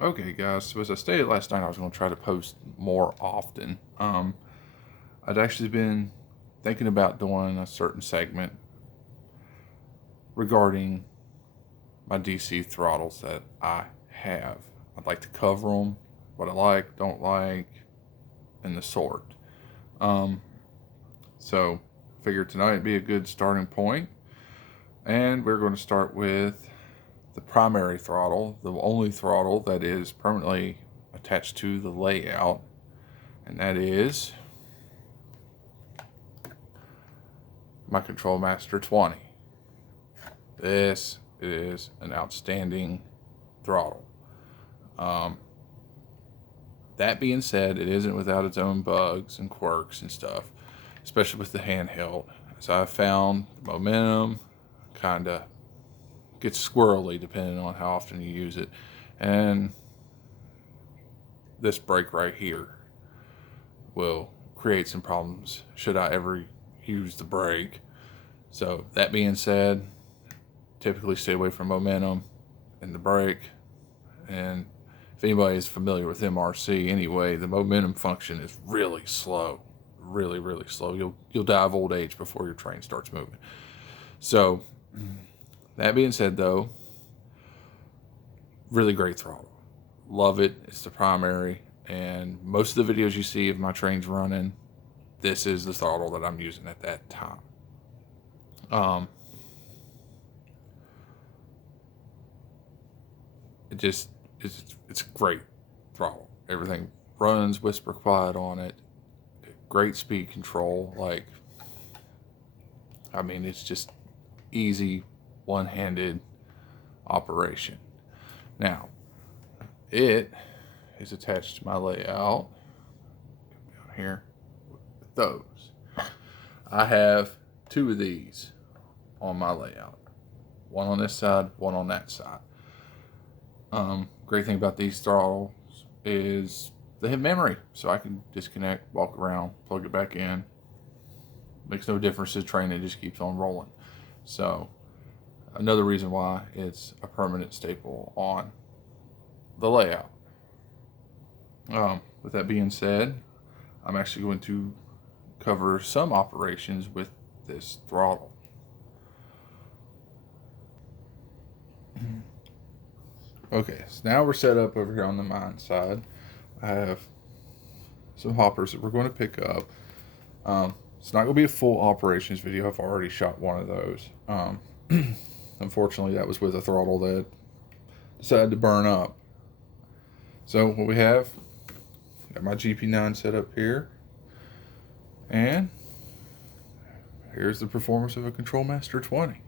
Okay, guys. So as I stated last night, I was going to try to post more often. I'd actually been thinking about doing a certain segment regarding my DC throttles that I have. I'd like to cover them, what I like, don't like, and the sort. Um, so figured tonight would be a good starting point, and we're going to start with the primary throttle, the only throttle that is permanently attached to the layout, and that is my Control Master 20. This is an outstanding throttle. Um, that being said, it isn't without its own bugs and quirks and stuff, especially with the handheld. As I've found, the momentum kind of gets squirrely depending on how often you use it. And this brake right here will create some problems should I ever use the brake. So, that being said, typically stay away from momentum and the brake. And if anybody is familiar with MRC anyway, the momentum function is really slow. Really, really slow. You'll die of old age before your train starts moving. So, that being said though, really great throttle. Love it. It's the primary. And most of the videos you see of my trains running, this is the throttle that I'm using at that time. Um, it just it's great throttle. Everything runs whisper quiet on it. Great speed control. Like, I mean, it's just easy one-handed operation. Now, it is attached to my layout down here with those. I have two of these on my layout. One on this side, one on that side. Great thing about these throttles is they have memory, so I can disconnect, walk around, plug it back in. Makes no difference to the train; it just keeps on rolling. So another reason why it's a permanent staple on the layout. With that being said, I'm actually going to cover some operations with this throttle. Okay, so now we're set up over here on the mine side. I have some hoppers that we're going to pick up. It's not going to be a full operations video. I've already shot one of those. Unfortunately, that was with a throttle that decided to burn up. So what we have, got my GP9 set up here, and here's the performance of a Control Master 20.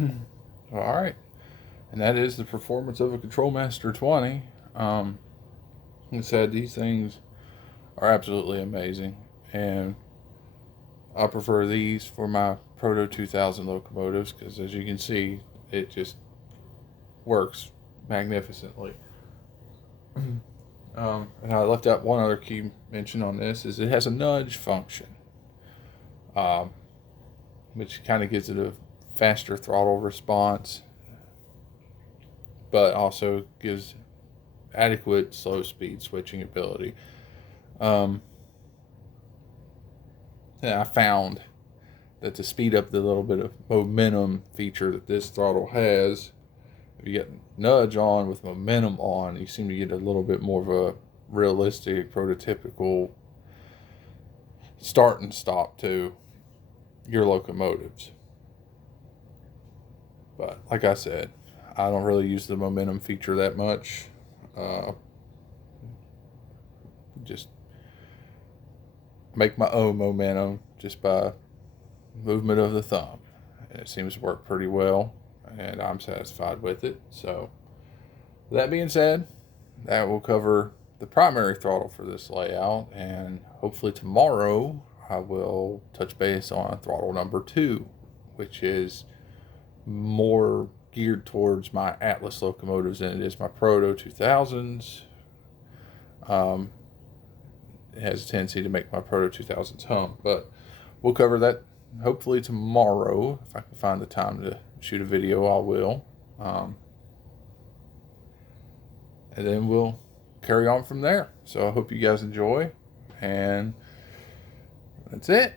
All right. And that is the performance of a Control Master 20. Like I said, these things are absolutely amazing. And I prefer these for my Proto 2000 locomotives because, as you can see, it just works magnificently. And I left out one other key mention on this is it has a nudge function, um, which kind of gives it a faster throttle response, but also gives adequate slow speed switching ability. Um, and I found that to speed up the little bit of momentum feature that this throttle has, if you get nudge on with momentum on, you seem to get a little bit more of a realistic, prototypical start and stop to your locomotives. But like I said, I don't really use the momentum feature that much. Just make my own momentum just by movement of the thumb. And it seems to work pretty well, and I'm satisfied with it. So, that being said, that will cover the primary throttle for this layout, and hopefully tomorrow I will touch base on throttle number 2, which is more geared towards my Atlas locomotives than it is my Proto 2000s. It has a tendency to make my Proto 2000s hum, but we'll cover that hopefully tomorrow. If I can find the time to shoot a video, I will. And then we'll carry on from there. So I hope you guys enjoy, and that's it.